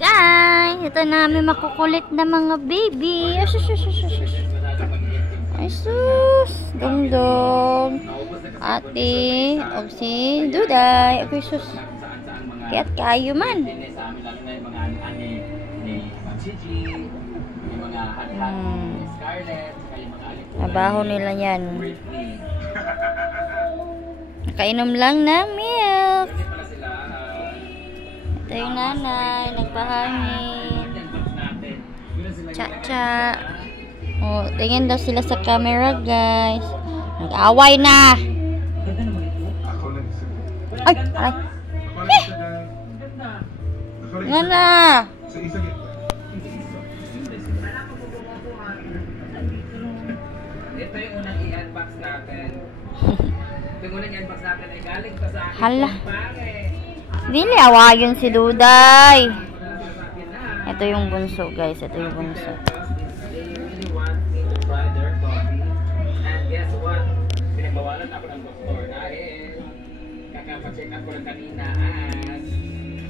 Guys, ito namin makukulit na mga baby. Ay sus, dong-dong. Ate, o si Duday. Ay sus, kaya't kayo man. Nabaho nila yan. Nakainom lang ng milk. Ito yung nanay, nagpahangin. Cha-cha. Oh, tingin daw sila sa camera, guys. Nag-away na. Ay, ay. Nga na. Ito yung unang i-unbox natin. Ito yung unang i-unbox natin ay galing pa sa akin. Hala. Dili, awayon si Duday. Ito yung bunso, guys. Ito yung bunso. And guess what? Pinagbawalan ako ng doktor dahil kakapacheck up ko lang kanina as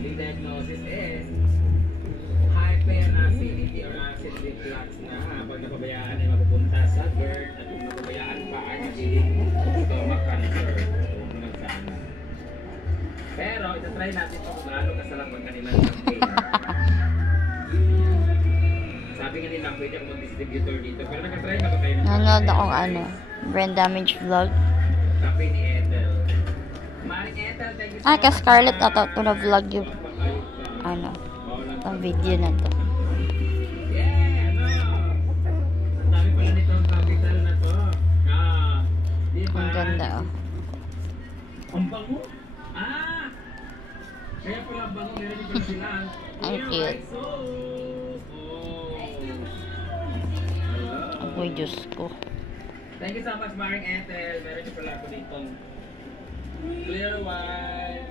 the diagnosis is hyperacidity or acid reflux na pag napabayaan ay mapupunta sa GERD at kung napabayaan pa ay magiging stomach cancer. Pero itatry natin kung gaano kasarap ang kanilang campaign. Sabi nga nila, pwede akong mag-distributor dito. Pero nakatry na ba kayo? Nanonood akong brain damage vlog. Kape ni Ethel. Maring Ethel, thank you so much. Ka Scarlett ata ito na vlog yung ang video na to. Yeah, Ang dami pala nito ang capital na to. Diba? Ang ganda, oh. Ang bango? Kaya pala bango, meron din pala sila. Ang cute. Ako'y Diyos ko. Thank you so much, Maring Ethel. Meron din pala ako dito. Clear White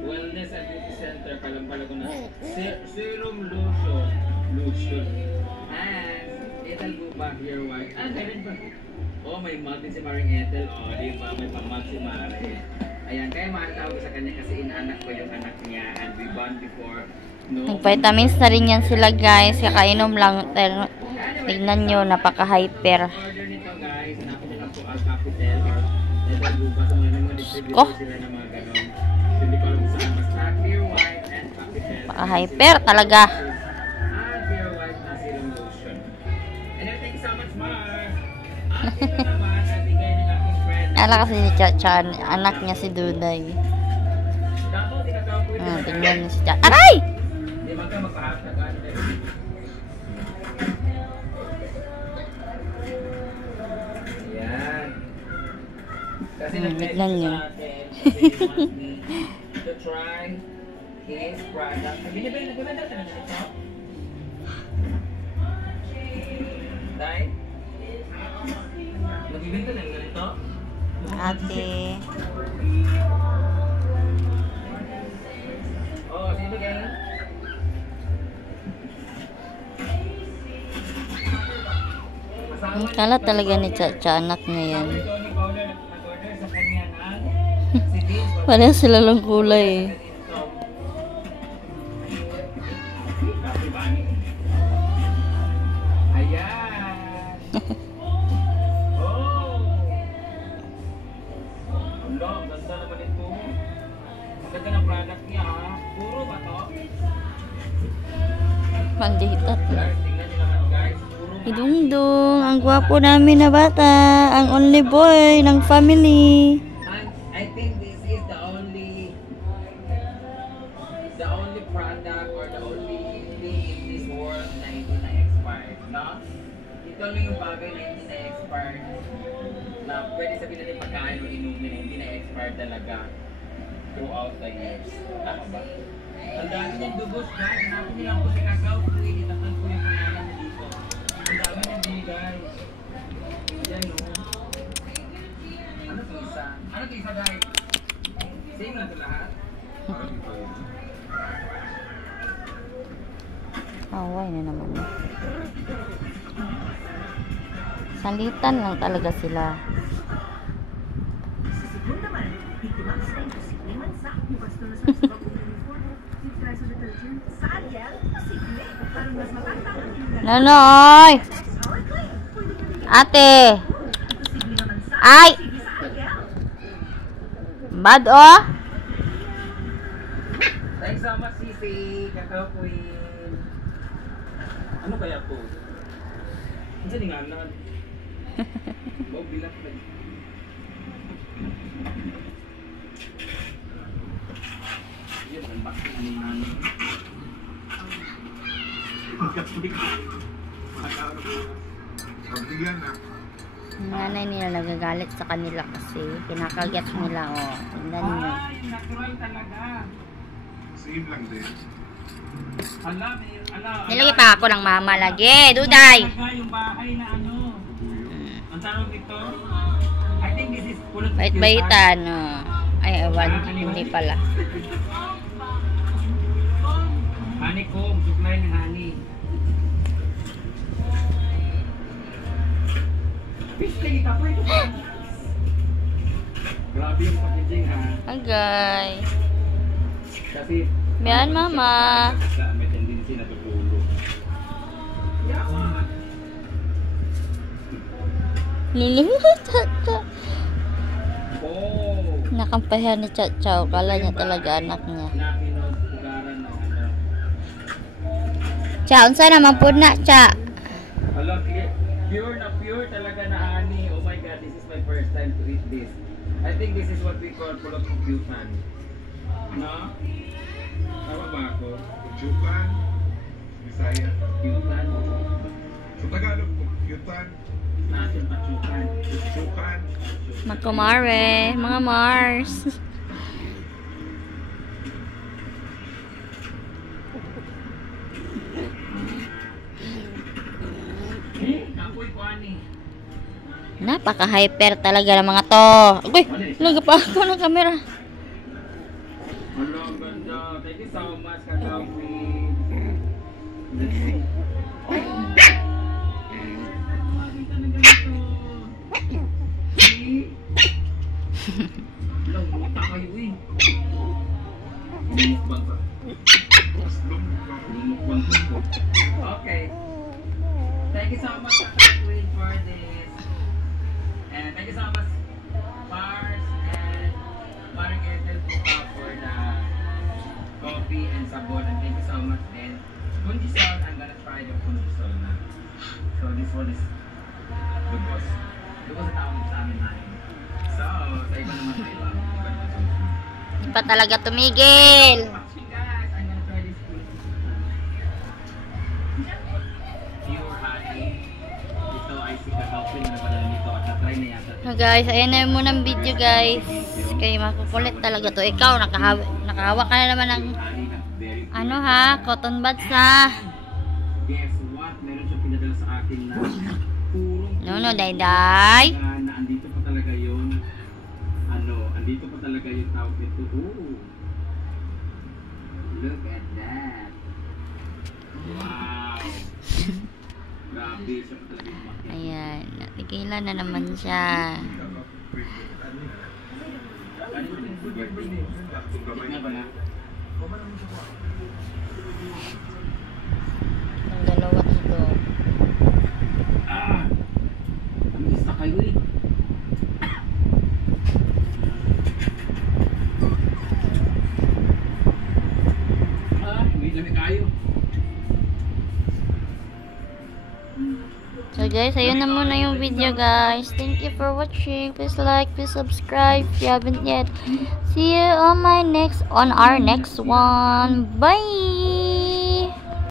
Wellness and Beauty Center. Pala ko na. Serum Lotion. And Ethel Buba, Clear White. Ganun ba? Oh, may mug din si Maring Ethel. Oh, di ba? May pamag si Maring. Ayan, kaya makatawag ko sa kanya kasi inaanak ko yung anak niya and we bond before. No? Nag-vitamins na rin yan sila, guys. Kakainom lang. Tignan nyo, napaka-hyper. Order nito, guys. Hanapin nyo lang po ang Capitel or Ethel Buba sa mga distributor sila ng mga ganon. Hindi ko alam saan. Basta Clear White and Capitel. Napaka-hyper talaga. Clear White na Serum Lotion. And then, thank you so much, Mars. Ito naman, bigay ng aking friend. Ala kasi si Chacha, anak niya si Duday. Tingnan niyo si Chacha. Aray! Di ba ka magpahapag ano na yun? Ayan. Kasi tignan niyo. sa atin, he wants me to try his product. Binibili na ganda na ito? Dahil? Magbibinto na yung ganito? Ate. Oh, sino ganun? Kala talaga ni Chacha, anak niya yan. Parang sila lang kulay eh. Manditat. Idungdung, ang gwapo namin na bata, ang only boy ng family. I think this is the only product or the only thing in this world na hindi na-expired, no? Ito lang yung bagay na hindi na-expired na pwede sabihin natin pagkain o inumin na hindi na-expired talaga throughout the years. Tama ba? Ang dami niyang dugos, guys. Hanapin niyo lang po si Cacao Queen. Itakal ko yung pangalan niya dito. Ang dami niyang bigay. Yan, no? Ano to isa? Ano to isa, guys? Same lang ito lahat? Away na naman. Salitan lang talaga sila. Nonoy! Ate! Ay! Bad oh! Thanks so much, Sisi. Kakao Queen. Ano kaya po? Ano sa linganan? Mau bilang pa. Yan, ang bakit ni Nani. Pagbilan na. Yung nanay nila nagagalit sa kanila kasi kinakagat nila oh. Tingnan nyo. Ay, natural talaga. Same lang din. Ala, ala. Nilagay pa ako ng mama lagi. Duday! Talaga yung bahay na ano. Ang tawag dito? I think this is pulot. Bait-baitan oh. Ay, ewan. Hindi pala. Honeycomb, supply ng honey. Fish lagi ka po ito pa. Grabe yung packaging ha. Hi guys. Kasi Yan mama. may tendency na tutulog. Yaman. Lilimit Chacha. Oh. Nakampahan ni Chacha. Kala niya talaga anak niya. Nakinugaran ng ano. Cha, unsa naman po na, Cha? Hello, pure na pure talaga na honey. Oh my god, this is my first time to eat this. I think this is what we call pulot of Butan. No? Tama ba ako? Chukan. Bisaya. Butan. Sa Tagalog, Yutan. Natin pachukan. Chukan. Magkumare, mga Mars. Apoy ko ani. Napaka-hyper talaga ng mga to. Uy, nilagay pa ako ng camera. Hello, ang ganda. Thank you so much, Kakawi. Buta kayo eh. Mukbang ka. Mukbang ka. Okay. Thank you so much, Kakawi, for this. And thank you so much, Mars and Maring Ethel Buka for the coffee and sabon. And thank you so much. And Punjisol, I'm gonna try the Punjisol na. So this one is lubos. Lubos sa tawag sa amin na. So, sa iba naman sa iba. Hindi pa talaga tumigil. Actually guys, I'm gonna try this food. Pure honey. Ito ay si Kakawin na napadala nito at na-try na yata. So guys, ayan na muna ang video guys. Kaya makukulit talaga to. Ikaw, nakahawa ka na naman ng Honey na very pure. ano ha, cotton buds ha. Guess what? Meron siyang pinadala sa akin na purong No, dayday. na andito pa talaga yun. Ano, andito pa talaga yung tawag nito. Ooh. Look at that. Wow. Grabe siya pa talaga yung makita. Ayan, natigilan na naman siya. Tignan ba na? Ang dalawa dito. Ah! Ang isa kayo eh. Ah, may dami kayo. So guys, ayun na muna yung video guys. Thank you for watching. Please like, please subscribe if you haven't yet. See you on our next one. Bye!